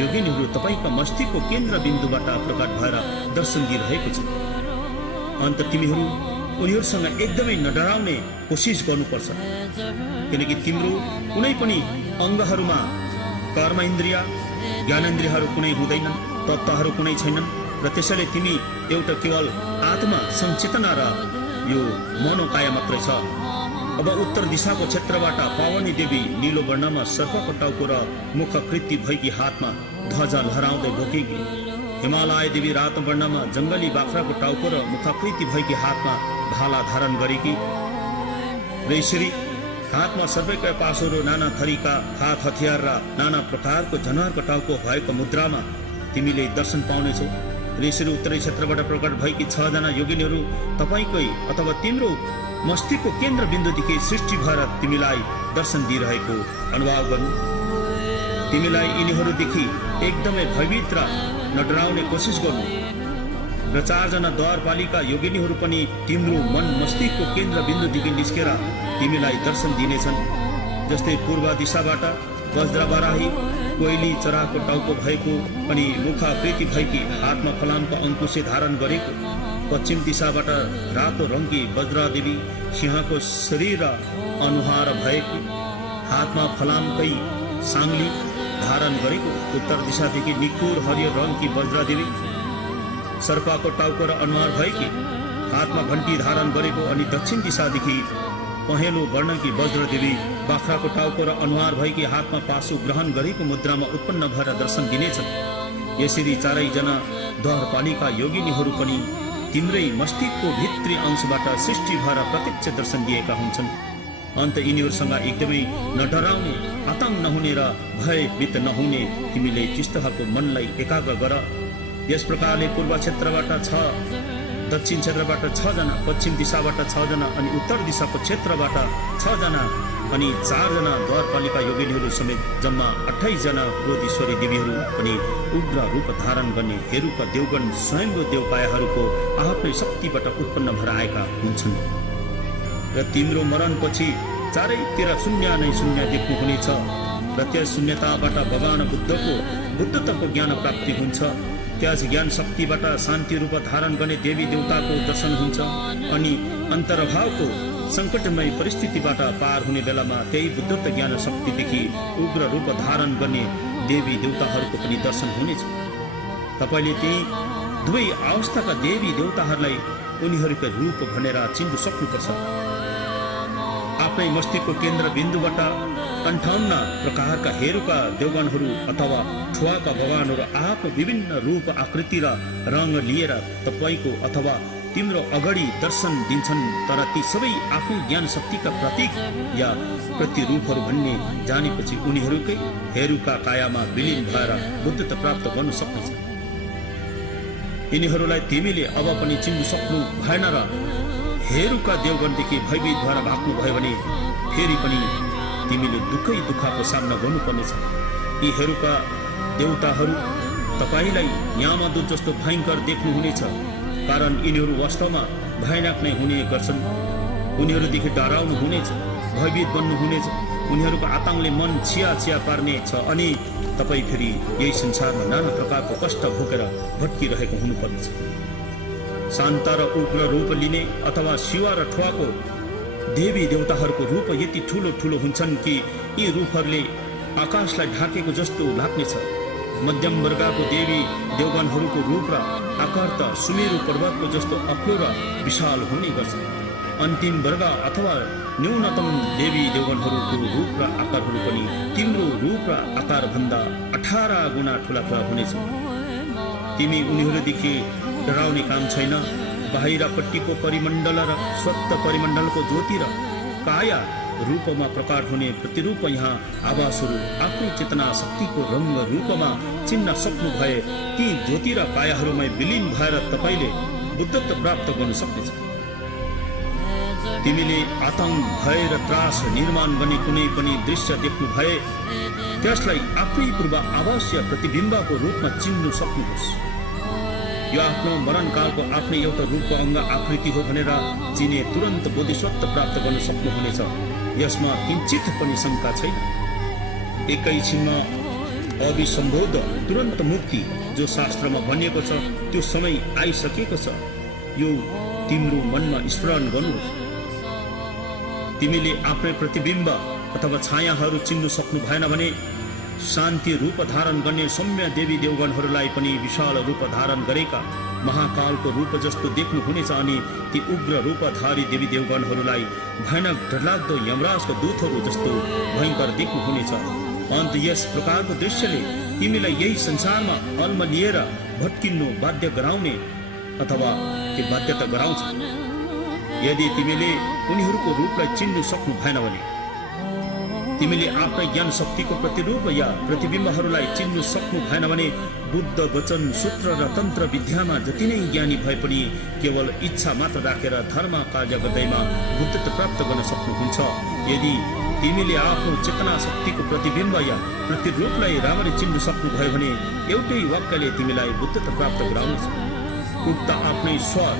योगिनीहरू तपाईका मस्तिष्कको केन्द्र बिन्दुबाट प्रकट भएर दर्शन दिइरहेको छ। अन्त तिमीहरू उनीहरूसँग एकदमै नडराउने कोसिस गर्नुपर्छ, किनकि तिम्रो कुनै पनि अङ्गहरूमा कर्म इन्द्रिय, ज्ञानेन्द्रियहरू कुनै हुँदैनन्, तत्त्वहरू कुनै छैनन्, र त्यसैले तिमी एउटा केवल आत्मा संचेतना र यो मनोकाय मात्रै छ। अब उत्तर दिशाको क्षेत्रबाट पावनी देवी नीलो वर्णमा सर्पको टाउको र मुखाकृति भएकी, हातमा ध्वजा लहराउँदै बोकेकी, हिमालय देवी रातो वर्णमा जङ्गली बाख्राको टाउको र मुखाकृति भएकी, हातमा भाला धारण गरेकी, र यसरी हातमा सर्पैका पासोहरू, नाना थरीका हात हतियार र नाना प्रकारको जनावरको टाउको भएको मुद्रामा तिमीले दर्शन पाउनेछौ। र यसरी उत्तरी क्षेत्रबाट प्रकट भएकी 6 जना योगिनीहरू तपाईँकै अथवा तिम्रो मस्तिष्कको केन्द्र बिन्दुदेखि सृष्टि भएर तिमीलाई दर्शन दिइरहेको अनुभव गर्नु। तिमीलाई यिनीहरूदेखि एकदमै भयभीत र नडराउने कोसिस गर्नु। र 4 जना द्वारपालिका योगिनीहरू पनि तिम्रो मन मस्तिष्कको केन्द्र बिन्दुदेखि निस्केर तिमीलाई दर्शन दिनेछन्। जस्तै पूर्व दिशाबाट वज्रबराही कोइली चराको टाउको भएको अनि मुखाकृति भएकी, हातमा फलामको अङ्कुशे धारण गरेको, पश्चिम दिशाबाट रातो रङ्गी वज्रदेवी सिंहको शरीर र अनुहार भएको, हातमा फलामकै साङ्ली धारण गरेको, उत्तर दिशादेखि निकुर हरियो रङकी वज्रदेवी सर्पको टाउको र अनुहार भएकी, हातमा घण्टी धारण गरेको, अनि दक्षिण दिशादेखि पहेँलो वर्णकी वज्रदेवी बाख्राको टाउको र अनुहार भएकी, हातमा पासो ग्रहण गरेको मुद्रामा उत्पन्न भएर दर्शन दिनेछन्। यसरी 4 जना द्वारपालिका योगिनीहरू पनि तिम्रै मस्तिष्कको भित्री अंशबाट सृष्टि भएर प्रत्यक्ष दर्शन दिएका हुन्छन्। अन्त यिनीहरूसँग एकदमै नडराउने, आतंक नहुने र भयभीत नहुने तिमीले चित्तको मनलाई एकाग्र गर। यस प्रकारले पूर्व क्षेत्रबाट 6, दक्षिण क्षेत्रबाट 6 जना, पश्चिम दिशाबाट 6 जना अनि उत्तर दिशाको क्षेत्रबाट 6 जना अनि 4 जना द्वारपालिका योगिनीहरू समेत जम्मा 28 जना क्रोधीश्वरी देवीहरू पनि उग्र रूप धारण गर्ने हेरुका देवगण स्वयंभू देवकायाहरूको आफ्नै शक्तिबाट उत्पन्न भएर आएका हुन्छन्। र तिम्रो मरणपछि चारैतिर शून्य नै शून्य देख्नु हुनेछ। र त्यस शून्यताबाट भगवान बुद्धत्वको ज्ञान प्राप्ति हुन्छ। त्यस ज्ञान शक्तिबाट शान्ति रूप धारण गर्ने देवी देवताको दर्शन हुन्छ। अनि अन्तर्भावको सङ्कटमय परिस्थितिबाट पार हुने बेलामा त्यही बुद्धत्व ज्ञान शक्तिदेखि उग्र रूप धारण गर्ने देवी देवताहरूको पनि दर्शन हुनेछ। तपाईँले ती दुवै अवस्थाका देवी देवताहरूलाई उनीहरूको रूप भनेर चिन्नु सक्नुपर्छ। आफ्नै मस्तिष्कको केन्द्र बिन्दुबाट 58 प्रकारका हेरुका देवगणहरू अथवा ठुवाका भगवानहरू आफ्नो विभिन्न रूप आकृति र रङ लिएर तपाईँको अथवा तिम्रो अगाडि दर्शन दिन्छन्। तर ती सबै आफ्नो ज्ञान शक्तिका प्रतीक या प्रतिरूपहरू भन्ने जानेपछि उनीहरूकै हेरुका कायामा विलिन भएर बुद्धत्व प्राप्त गर्न सक्नेछ। यिनीहरूलाई तिमीले अब पनि चिन्नु सक्नु भएन र हेरुका देवगणदेखि भयभीत भएर भाग्नु भयो भने फेरि पनि तिमीले दुःखको सामना गर्नुपर्नेछ। यी हेरुका देवताहरू तपाईलाई यामदूत जस्तो भयङ्कर देख्नुहुनेछ, कारण यिनीहरू वास्तवमा भयानक नै हुने गर्छन्। उनीहरूदेखि डराउनु हुनेछ, भयभीत बन्नु हुनेछ। उनीहरूको आतंकले मन छिया छिया पार्नेछ अनि तपाईँ फेरि यही संसारमा नाना प्रकारको कष्ट भोगेर भट्किरहेको हुनुपर्नेछ। शान्त र उग्र रूप लिने अथवा शिवा र ठुवाको देवी देवताहरूको रूप यति ठुलो ठुलो हुन्छन् कि यी रूपहरूले आकाशलाई ढाकेको जस्तो लाग्नेछ। मध्यम वर्गको देवी देवगणहरूको रूप र आकार त सुमेरु पर्वतको जस्तो अग्लो र विशाल हुने गर्छ। अन्तिम वर्ग अथवा न्यूनतम देवी देवगणहरूको रूप र आकारहरू पनि तिम्रो रूप र आकार भन्दा 18 गुणा ठुला ठुला हुनेछ। तिमी उनीहरूदेखि डराउने काम छैन। बाहिरपट्टिको परिमण्डल र स्वत परिमण्डलको ज्योति र काया रूपमा प्रकट हुने प्रतिरूप यहाँ आवासहरू आफ्नै चेतना शक्तिको रङ्ग रूपमा चिन्न सक्नु भए ती ज्योति र कायाहरूमा विलीन भएर तपाईँले बुद्धत्व प्राप्त गर्न सक्नेछ। तिमीले आतंक, भय र त्रास निर्माण गर्ने कुनै पनि दृश्य देख्नु भए त्यसलाई आफ्नै पूर्व आवास या प्रतिबिम्बको रूपमा चिन्नु सक्नुहोस्। यो आफ्नो मरणकालको आफ्नै एउटा रूपको अङ्ग आकृति हो भनेर चिने तुरन्त बोधिसत्व प्राप्त गर्न सक्नुहुनेछ। यसमा किञ्चित पनि शङ्का छैन। एकैछिनमा अविसम्भोध तुरन्त मुक्ति जो शास्त्रमा भनिएको छ त्यो समय आइसकेको छ। यो तिम्रो मनमा स्मरण गर्नुहोस्। तिमीले आफ्नै प्रतिबिम्ब अथवा छायाहरू चिन्नु सक्नु भएन भने शान्ति रूप धारण गर्ने सौम्य देवी देवगणहरूलाई पनि विशाल रूप धारण गरेका महाकालको रूप जस्तो देख्नुहुनेछ अनि ती उग्र रूपधारी देवी देवगणहरूलाई भयानक डरलाग्दो यमराजको दूतहरू जस्तो भयङ्कर देख्नुहुनेछ। अन्त यस प्रकारको दृश्यले तिमीलाई यही संसारमा अल्मलिएर भट्किनु बाध्य गराउने अथवा त्यो बाध्यता गराउँछ। यदि तिमीले उनीहरूको रूपलाई चिन्नु सक्नु भएन भने तिमीले आफ्नै ज्ञान शक्तिको प्रतिरूप या प्रतिबिम्बहरूलाई चिन्नु सक्नु भएन भने बुद्ध वचन सूत्र र तन्त्र विद्यामा जति नै ज्ञानी भए पनि केवल इच्छा मात्र राखेर धर्म कार्य गर्दैमा बुद्धत्व प्राप्त गर्न सक्नुहुन्छ। यदि तिमीले आफ्नो चेतना शक्तिको प्रतिबिम्ब या प्रतिरूपलाई राम्ररी चिन्नु सक्नु भयो भने एउटै वाक्यले तिमीलाई बुद्धत्व प्राप्त गराउनेछ। उक्त आफ्नै स्वर,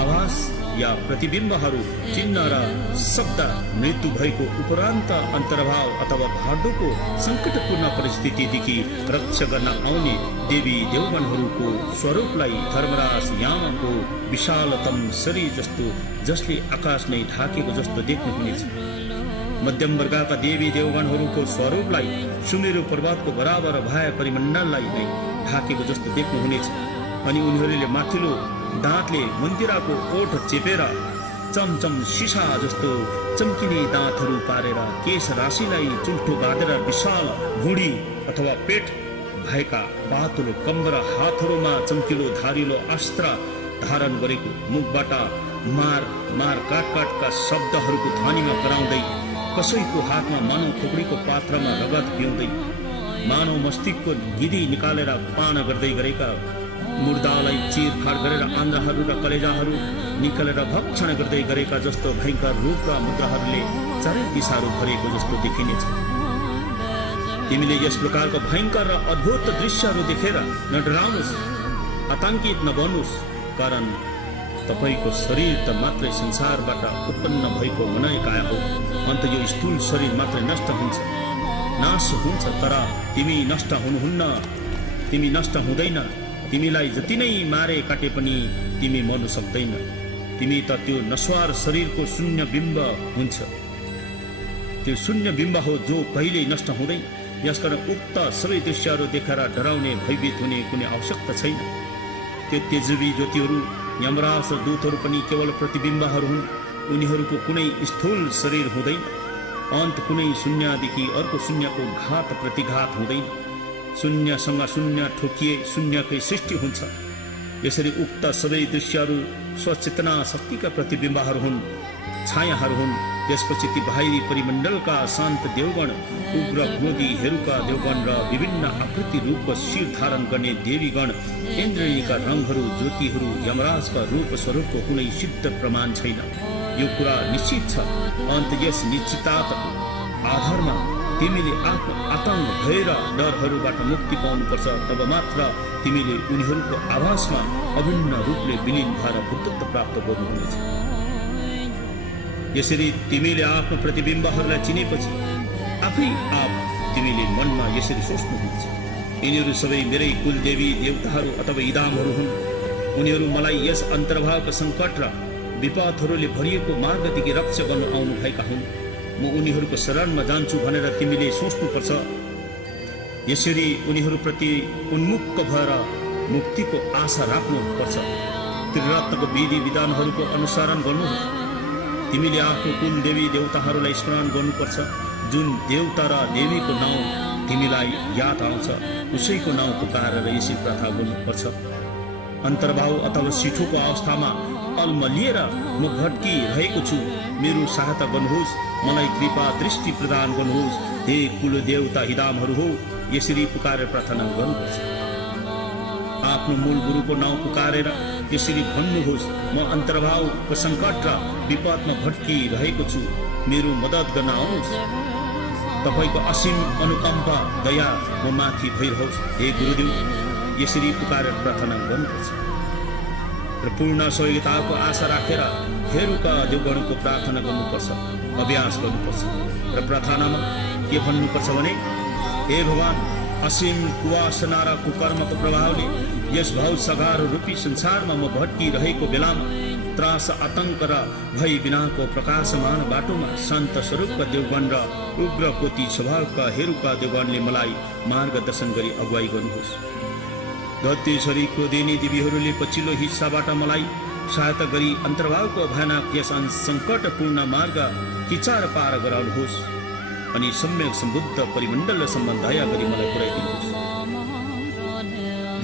आवाज या प्रतिबिम्बहरू, चिन्ह र शब्द मृत्यु भएको उपरान्त अन्तर्भाव अथवा भाग्यको सङ्कटपूर्ण परिस्थितिदेखि रक्षा गर्न आउने देवी देवगणहरूको स्वरूपलाई धर्मराज यामको विशालतम शरीर जस्तो जसले आकाश नै ढाकेको जस्तो देख्नुहुनेछ। मध्यम वर्गका देवी देवगणहरूको स्वरूपलाई सुमेरु पर्वतको बराबर भए परिमण्डललाई नै ढाकेको जस्तो देख्नुहुनेछ। अनि उनीहरूले माथिल्लो दाँतले मन्दिराको ओठ चेपेर चमचम सिसा जस्तो चम्किने दाँतहरू पारेर केश राशिलाई चुल्ठो बाँधेर विशाल भुँडी अथवा पेट भएका पातलो कम्बर हातहरूमा चम्किलो धारिलो अस्त्र धारण गरेको मुखबाट मार मार काटका शब्दहरूको ध्वनिमा कराउँदै कसैको हातमा मानव खुकुरीको पात्रमा रगत पिउँदै मानव मस्तिष्कको गिरी निकालेर पान गर्दै गरेका मुर्दालाई चिरफाड गरेर आन्द्राहरू र कलेजाहरू निकालेर भक्षण गर्दै गरेका जस्तो भयङ्कर रूप र मुद्राहरूले चारै दिशाहरू भरेको जस्तो देखिनेछ। तिमीले यस प्रकारको भयङ्कर र अद्भुत दृश्यहरू देखेर नडराउनुहोस्, आतङ्कित नबन्नुहोस्, कारण तपाईँको शरीर त मात्रै संसारबाट उत्पन्न भएको मनाय काया हो। अन्त यो स्थूल शरीर मात्रै नष्ट हुन्छ, नाश हुन्छ, तर तिमी नष्ट हुनुहुन्न, तिमी नष्ट हुँदैन। तिमीलाई जति नै मारे काटे पनि तिमी मर्नु सक्दैन। तिमी त त्यो नश्वर शरीरको शून्य बिम्ब हुन्छ। त्यो शून्य बिम्ब हो जो कहिल्यै नष्ट हुँदैन। यसकारण उक्त सबै दृश्यहरू देखेर डराउने भयभीत हुने कुनै आवश्यकता छैन। त्यो तेजवी ज्योतिहरू यमराज र दूतहरू पनि केवल प्रतिबिम्बहरू हुन्। उनीहरूको कुनै स्थूल शरीर हुँदैन। अन्त कुनै शून्यदेखि अर्को शून्यको घात प्रतिघात हुँदैन। शून्यसँग शून्य ठोकिए शून्यकै सृष्टि हुन्छ। यसरी उक्त सबै दृश्यहरू स्वचेतना शक्तिका प्रतिबिम्बहरू हुन्, छायाहरू हुन्। त्यसपछि ती बाहिरी परिमण्डलका शान्त देवगण, उग्र क्रोधी हेरुका देवगण र विभिन्न आकृति रूपको शिर धारण गर्ने देवीगण, इन्द्रियका रङहरू, ज्योतिहरू, यमराजका रूप स्वरूपको कुनै सिद्ध प्रमाण छैन। यो कुरा निश्चित छ। अन्त यस निश्चितताको आधारमा तिमीले आफ्नो आतंक भय र डरहरूबाट मुक्ति पाउनुपर्छ। तब मात्र तिमीले उनीहरूको आवासमा अभिन्न रूपले विलिन भएर बुद्धत्व प्राप्त गर्नुहुनेछ। यसरी तिमीले आफ्नो प्रतिबिम्बहरूलाई चिनेपछि आफै आप तिमीले मनमा यसरी सोच्नुहुन्छ, यिनीहरू सबै मेरै कुलदेवी देवताहरू अथवा इदामहरू हुन्। उनीहरू मलाई यस अन्तर्भावका सङ्कट र विपदहरूले भरिएको मार्गदेखि रक्षा गर्न आउनुभएका हुन्। म उनीहरूको शरणमा जान्छु भनेर तिमीले सोच्नुपर्छ। यसरी उनीहरूप्रति उन्मुख भएर मुक्तिको आशा राख्नुपर्छ। त्रिरत्नको विधि विधानहरूको अनुसरण गर्नुहोस्। तिमीले आफ्नो कुल देवी देवताहरूलाई स्मरण गर्नुपर्छ। जुन देवता र देवीको नाउँ तिमीलाई याद आउँछ उसैको नाउँ पुकारेर यसरी प्रार्थना गर्नुपर्छ। अन्तर्भाव अथवा सिठोको अवस्थामा अल्मलिएर म भट्किरहेको छु, मेरो सहायता गर्नुहोस्, मलाई कृपा दृष्टि प्रदान गर्नुहोस्। हे कुल देवता हिदामहरू हो, यसरी पुकारेर प्रार्थना गर्नुपर्छ। आफ्नो मूल गुरुको नाउँ पुकारेर यसरी भन्नुहोस्, म अन्तर्भावको सङ्कट र विपदमा भट्किरहेको छु, मेरो मद्दत गर्न आउनुहोस्। तपाईँको असीम अनुकम्पा दया म माथि भइरहोस्। हे गुरुदेव, यसरी पुकारेर प्रार्थना गर्नुपर्छ र पूर्ण सहयोगिताको आशा राखेर हेरुका देवगणको प्रार्थना गर्नुपर्छ, अभ्यास गर्नुपर्छ। र प्रार्थनामा के भन्नुपर्छ भने, हे भगवान, असीम कुवासना र कुकर्मको प्रभावले यस भाव सगार रूपी संसारमा म भट्किरहेको बेलामा त्रास आतंक र भय बिनाको प्रकाशमान बाटोमा शान्त स्वरूपका देवगण र उग्र कोटी स्वभावका हेरुका देवगणले मलाई मार्गदर्शन गरी अगुवाई गर्नुहोस्। धरती शरीरको देनी देवीहरूले पछिल्लो हिस्साबाट मलाई सहायता गरी अन्तर्भावको भयानक यस सङ्कटपूर्ण मार्ग किचार पार गराउनुहोस् अनि सम्यक सम्बुद्ध परिमण्डलसम्म दया गरी मलाई पुर्याइदिनुहोस्।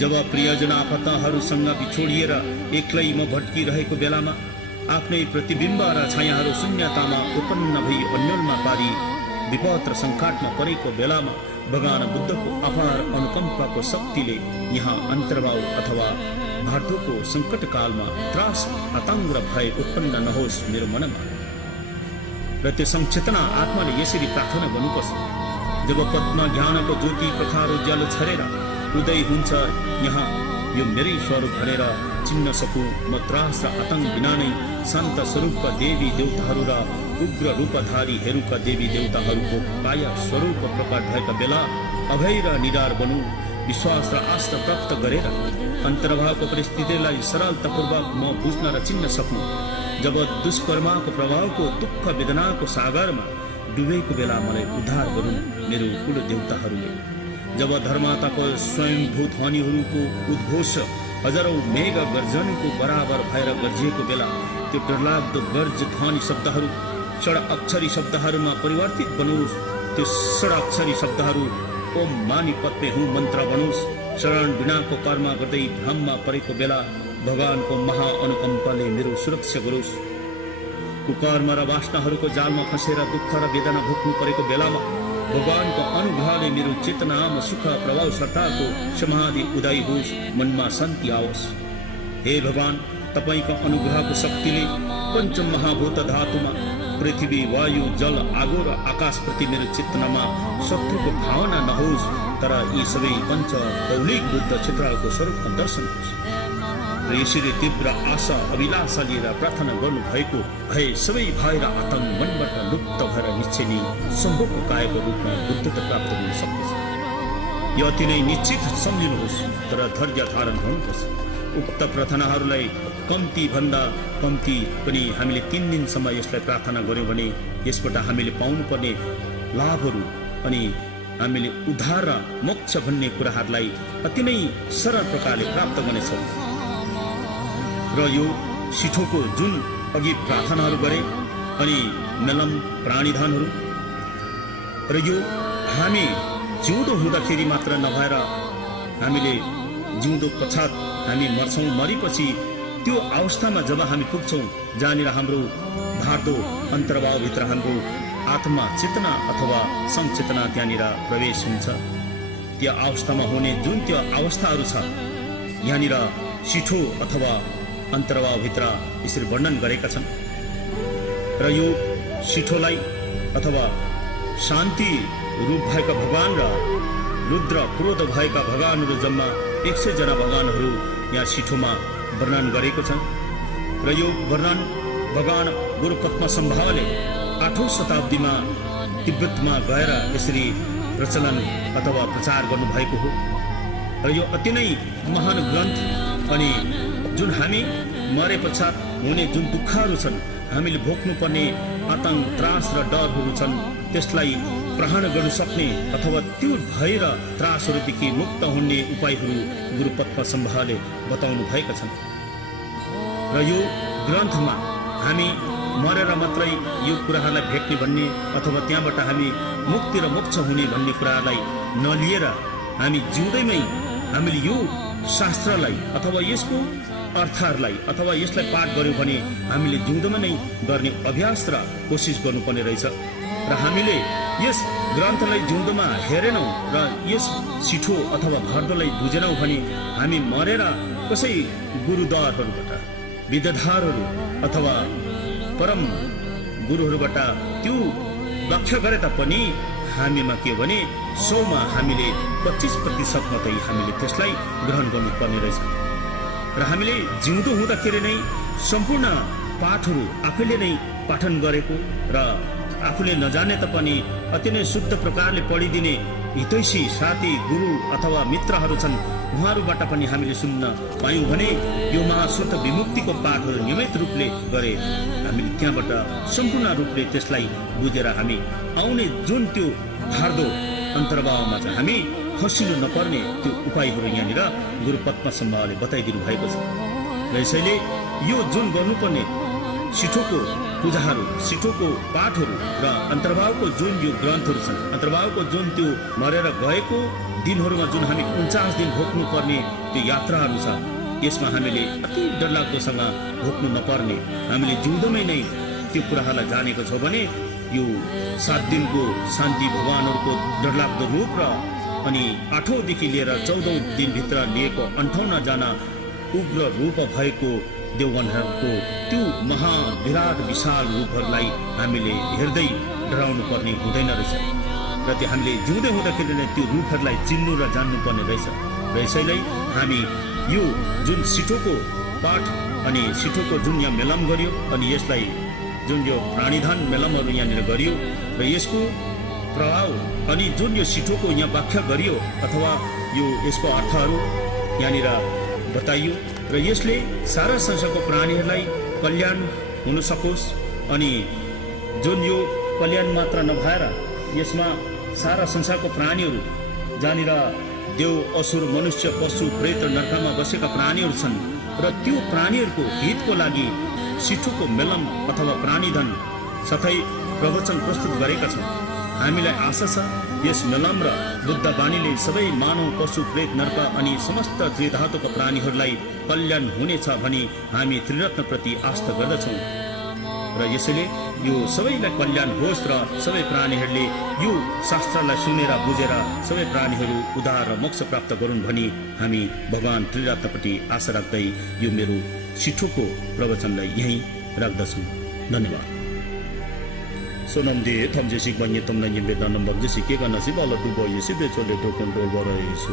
जब प्रियजन आफन्तहरूसँग बिछोडिएर एक्लै म भट्किरहेको बेलामा आफ्नै प्रतिबिम्ब र छायाहरू शून्यतामा उत्पन्न भई अन्यलमा पारी विपद र सङ्कटमा परेको बेलामा भगवान बुद्धको अपार अनुकम्पाको शक्तिले यहाँ अन्तर्भाव अथवा भातुको सङ्कटकालमा त्रास आतङ्क र भय उत्पन्न नहोस् मेरो मनमा। र त्यो सङ्चेतना आत्माले यसरी प्रार्थना गर्नुपर्छ, जब पद्म ज्ञानको ज्योति प्रखार उज्यालो छरेर उदय हुन्छ, यहाँ यो मेरै स्वरूप भनेर चिन्न सकु। म त्रास र आतङ्क बिना नै शान्त स्वरूपका देवी देवताहरू र उग्र रूपधारी हेरुका देवी देवताहरूको काया स्वरूप प्रकट भएका बेला अभय र निडार बनू। विश्वास र आस्था प्राप्त गरेर अन्तर्भावको परिस्थितिलाई सरलतापूर्वक म बुझ्न र चिन्न सकूँ। जब दुष्कर्मको प्रभावको दुःख वेदनाको सागरमा डुबेको बेला मलाई उद्धार गरून् मेरो कुल देवताहरूले। जब धर्माताको स्वयंभूत ध्वनिहरूको उद्घोष हजारौं मेघ गर्जनको बराबर भएर गर्जिएको बेला त्यो डरलाग्दो गर्ज ध्वनि शब्दहरू षडाक्षरी शब्दहरूमा परिवर्तित बनोस्। त्यो षडाक्षरी शब्दहरू ओम मानी पद्मे हुँ मन्त्र बनोस्। शरण बिनाको कर्म गर्दै भ्रममा परेको बेला भगवानको महाअनुकम्पाले मेरो सुरक्षा गरोस्। कुकर्म र वासनाहरूको जालमा फँसेर दुःख र वेदना भोग्नु परेको बेलामा भगवानको अनुग्रहले मेरो चेतनामा सुख प्रभाव सत्ताको समाधि उदय होस्, मनमा शान्ति आओस्। हे भगवान, तपाईँको अनुग्रहको शक्तिले पञ्च महाभूत धातुमा पृथ्वी वायु जल आगो र आकाशप्रति मेरो चेतनामा शत्रुको भावना नहोस्, तर यी सबै पञ्च भौलिक बुद्ध क्षेत्रको स्वरूपमा दर्शन होस्। र यसरी तीव्र आशा अभिलाषा लिएर प्रार्थना गर्नुभएको भए सबै भय र आतङ्क मनबाट लुप्त भएर निश्चय नै सम्भवको कायको रूपमा बुद्धता प्राप्त गर्न सक्दछ। यो अति नै निश्चित सम्झिनुहोस्, तर धैर्य धारण गर्नुपर्छ। उक्त प्रार्थनाहरूलाई कम्ती भन्दा कम्ती पनि हामीले 3 दिनसम्म यसलाई प्रार्थना गर्यौँ भने यसबाट हामीले पाउनुपर्ने लाभहरू अनि हामीले उद्धार र मोक्ष भन्ने कुराहरूलाई अति नै सरल प्रकारले प्राप्त गर्नेछौँ। र यो सिठोको जुन अघि प्रार्थनाहरू गरे अनि मेलम प्राणीधनहरू र यो हामी जिउँदो हुँदाखेरि मात्र नभएर हामीले जिउँदो पश्चात हामी मर्छौँ, मरेपछि त्यो अवस्थामा जब हामी पुग्छौँ जहाँनिर हाम्रो धार्दो अन्तर्भावभित्र हाम्रो आत्मा चेतना अथवा संचेतना त्यहाँनिर प्रवेश हुन्छ, त्यो अवस्थामा हुने जुन त्यो अवस्थाहरू छ यहाँनिर सिठो अथवा अन्तर्भावभित्र यसरी वर्णन गरेका छन्। र यो सिठोलाई अथवा शान्ति रूप भएका भगवान र रुद्र क्रोध भएका भगवानहरू जम्मा 100 जना भगवानहरू यहाँ सिठोमा वर्णन गरेको छ र यो वर्णन भगवान गुरु पद्मसम्भवले 8औं शताब्दीमा तिब्बतमा गएर यसरी प्रचलन अथवा प्रचार गर्नुभएको हो र यो अति नै महान ग्रन्थ अनि जुन हामी मरे पश्चात हुने जुन दुःखहरू छन् हामीले भोग्नुपर्ने आतंक त्रास र डरहरू छन् त्यसलाई प्रहरण गर्न सक्ने अथवा त्यो भय र त्रासहरूदेखि मुक्त हुने उपायहरू गुरु पद्मसम्भवले बताउनु भएका छन् र यो ग्रन्थमा हामी मरेर मात्रै यो कुराहरूलाई भेट्ने भन्ने अथवा त्यहाँबाट हामी मुक्ति र मोक्ष हुने भन्ने कुरालाई नलिएर हामी जिउँदैमै हामीले यो शास्त्रलाई अथवा यसको अर्थहरूलाई अथवा यसलाई पाठ गर्यौँ भने हामीले जिउँदोमा नै गर्ने अभ्यास र कोसिस गर्नुपर्ने रहेछ र हामीले यस ग्रन्थलाई जिउँदोमा हेरेनौँ र यस सिठो अथवा भर्दोलाई बुझेनौँ भने हामी मरेर कसै गुरुद्वारहरूबाट विद्याधरहरू अथवा परम गुरुहरूबाट त्यो व्याख्या गरे तापनि हामीमा के भने 100मा हामीले 25% मात्रै हामीले त्यसलाई ग्रहण गर्नुपर्ने रहेछ र हामीले जिउँदो हुँदाखेरि नै सम्पूर्ण पाठहरू आफैले नै पाठन गरेको र आफूले नजाने तापनि अति नै शुद्ध प्रकारले पढिदिने हितैषी साथी गुरु अथवा मित्रहरू छन् उहाँहरूबाट पनि हामीले सुन्न पायौँ भने यो महाशुद्ध विमुक्तिको पाठहरू नियमित रूपले गरे हामीले त्यहाँबाट सम्पूर्ण रूपले त्यसलाई बुझेर हामी आउने जुन त्यो फार्दो अन्तर्भावमा चाहिँ हामी फसिनु नपर्ने त्यो उपायहरू यहाँनिर गुरु पद्मसम्भवले बताइदिनु भएको छ र यसैले यो जुन गर्नुपर्ने सिठोको पूजाहरू सिठोको पाठहरू र अन्तर्भावको जुन यो ग्रन्थहरू छन् अन्तर्भावको जुन त्यो मरेर गएको दिनहरूमा जुन हामी 49 दिन भोग्नु पर्ने त्यो यात्राहरू छ यसमा हामीले अति डरलाग्दोसँग भोग्नु नपर्ने हामीले जिउँदोमै नै त्यो कुराहरूलाई जानेको छौँ भने यो 7 दिनको शान्ति भगवानहरूको डरलाग्दो रूप र अनि 8औं देखि लिएर 14औं दिनभित्र लिएको 58 जना उग्र रूप भएको देवगणहरूको त्यो महाविराट विशाल रूपहरूलाई हामीले हेर्दै डराउनु पर्ने हुँदैन रहेछ र त्यो हामीले जिउँदै हुँदाखेरि नै त्यो रूपहरूलाई चिन्नु र जान्नु पर्ने रहेछ र यसैले हामी यो जुन सिठोको पाठ अनि सिठोको जुन यहाँ मेलम गरियो अनि यसलाई जुन यो प्राणीधन मेलमहरू यहाँनिर गरियो र यसको प्रभाव अनि जुन यो सिठोको यहाँ व्याख्या गरियो अथवा यो यसको अर्थहरू यहाँनिर बताइयो र यसले सारा संसारको प्राणीहरूलाई कल्याण हुन सकोस् अनि जुन यो कल्याण मात्र नभएर यसमा सारा संसारको प्राणीहरू जहाँनिर देव असुर मनुष्य पशु प्रेत र नरकमा बसेका प्राणीहरू छन् र त्यो प्राणीहरूको हितको लागि सिठोको मेलम अथवा प्राणीधन साथै प्रवचन प्रस्तुत गरेका छन् हामीलाई आशा छ यस मेलम र बुद्ध बानीले सबै मानव पशु प्रेत नरक अनि समस्त त्रिधातुका प्राणीहरूलाई कल्याण हुनेछ भनी हामी त्रिरत्नप्रति आस्था गर्दछौँ र यसैले यो सबैलाई कल्याण होस् र सबै प्राणीहरूले यो शास्त्रलाई सुनेर बुझेर सबै प्राणीहरू उद्धार र मोक्ष प्राप्त गरून् भनी हामी भगवान त्रिरत्नप्रति आशा राख्दै यो मेरो सिठोको प्रवचनलाई यहीँ राख्दछु। धन्यवाद। सोनमदे थम्जेसिक बन्ने तमलाई निवेदन नम्बर जेसी के गर्न सी बाल दुबो यसी बेचोले तो कन्ट्रोल गराइसु।